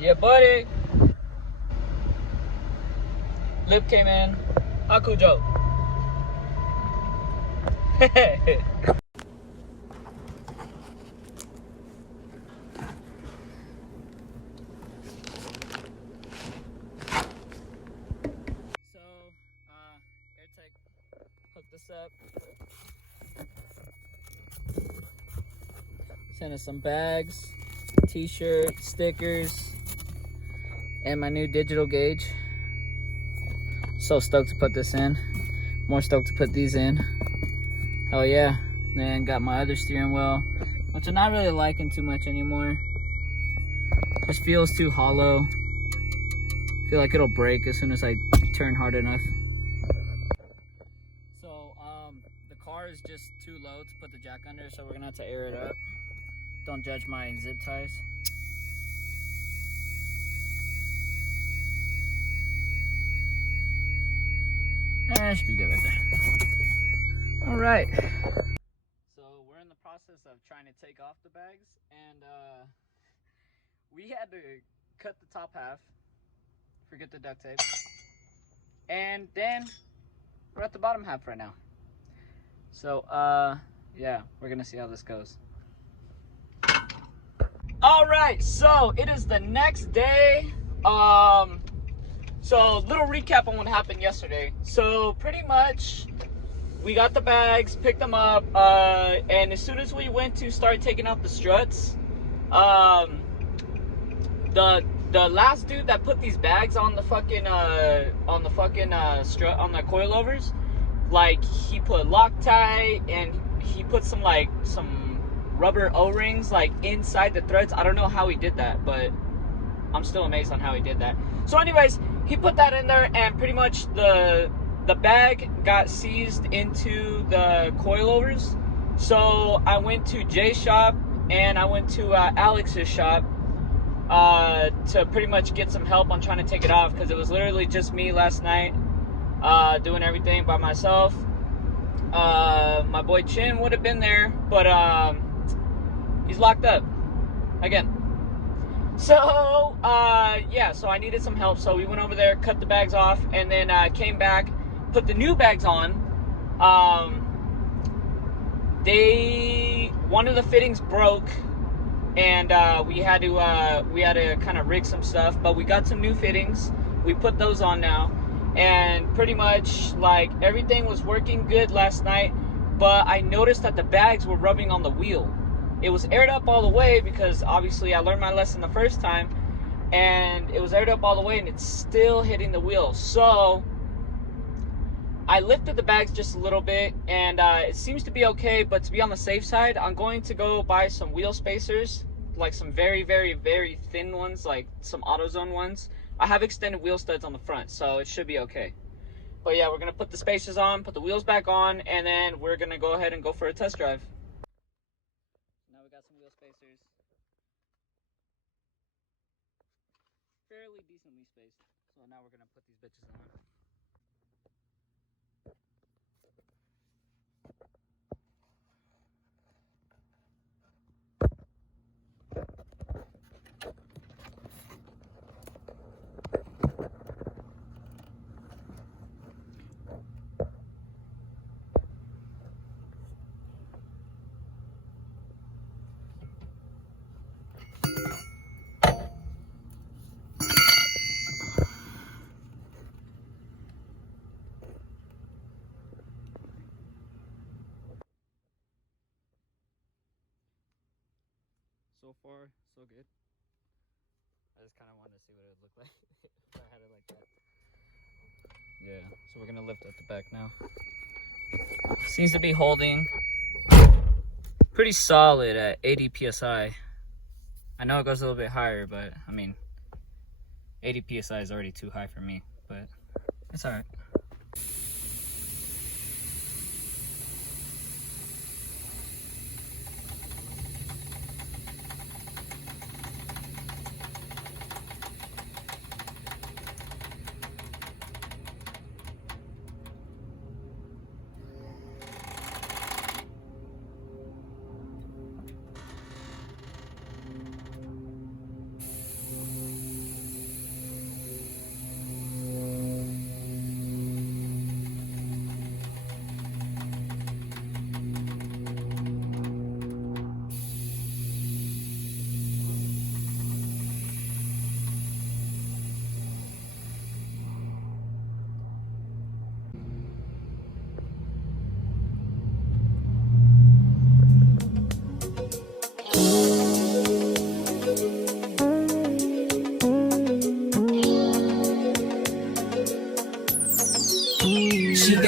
Yeah, buddy. Lip came in. Hakujo. Airtekk hooked us up. Sent us some bags, t-shirt, stickers, and my new digital gauge. So stoked to put this in. More stoked to put these in. Hell yeah. Then got my other steering wheel, which I'm not really liking too much anymore. Just feels too hollow. Feel like it'll break as soon as I turn hard enough. So the car is just too low to put the jack under, so we're gonna have to air it up. Don't judge my zip ties. Should be good right there. All right. So we're in the process of trying to take off the bags, and we had to cut the top half, forget the duct tape, and then we're at the bottom half right now. So yeah, we're gonna see how this goes. All right, so it is the next day. So little recap on what happened yesterday. So pretty much we got the bags, picked them up, and as soon as we went to start taking out the struts, the last dude that put these bags on the fucking strut on the coilovers, like he put Loctite and he put some rubber O-rings like inside the threads. I don't know how he did that, but I'm still amazed on how he did that. So anyways, he put that in there, and pretty much the bag got seized into the coilovers. So I went to Jay's shop and I went to Alex's shop to pretty much get some help on trying to take it off, because it was literally just me last night doing everything by myself. My boy Chin would have been there, but he's locked up again. So yeah, so I needed some help, so we went over there, cut the bags off, and then came back, put the new bags on. One of the fittings broke, and we had to kind of rig some stuff, but we got some new fittings. We put those on now, and pretty much like everything was working good last night, but I noticed that the bags were rubbing on the wheel. It was aired up all the way because obviously I learned my lesson the first time, and it was aired up all the way and it's still hitting the wheel. So I lifted the bags just a little bit, and it seems to be okay, but to be on the safe side, I'm going to go buy some wheel spacers, like some very, very, very thin ones, like some AutoZone ones. I have extended wheel studs on the front, so it should be okay. But yeah, we're gonna put the spacers on, put the wheels back on, and then we're gonna go ahead and go for a test drive. Now we got some wheel spacers. Fairly decently spaced. So now we're gonna put these bitches on. So far, so good. I just kind of wanted to see what it would look like if I had it like that. Yeah, so we're gonna lift up the back now. Seems to be holding pretty solid at 80 psi. I know it goes a little bit higher, but I mean, 80 psi is already too high for me, but it's all right.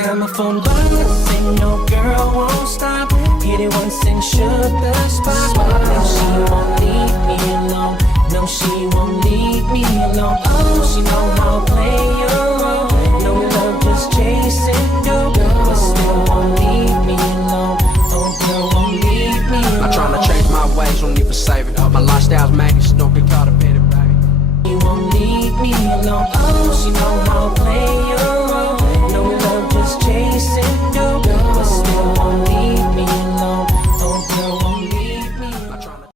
got my phone buzzing, no girl won't stop. Hit it once and shook the spot. No, she won't leave me alone. No, she won't leave me alone. Oh, she know how to play a role. No love, just chasing dope, but still won't leave me alone. Oh, girl won't leave me alone. I'm trying to change my ways, don't need for saving. My lifestyle's maggots, don't get caught up in it, baby. She won't leave me alone. Oh, she know how to play a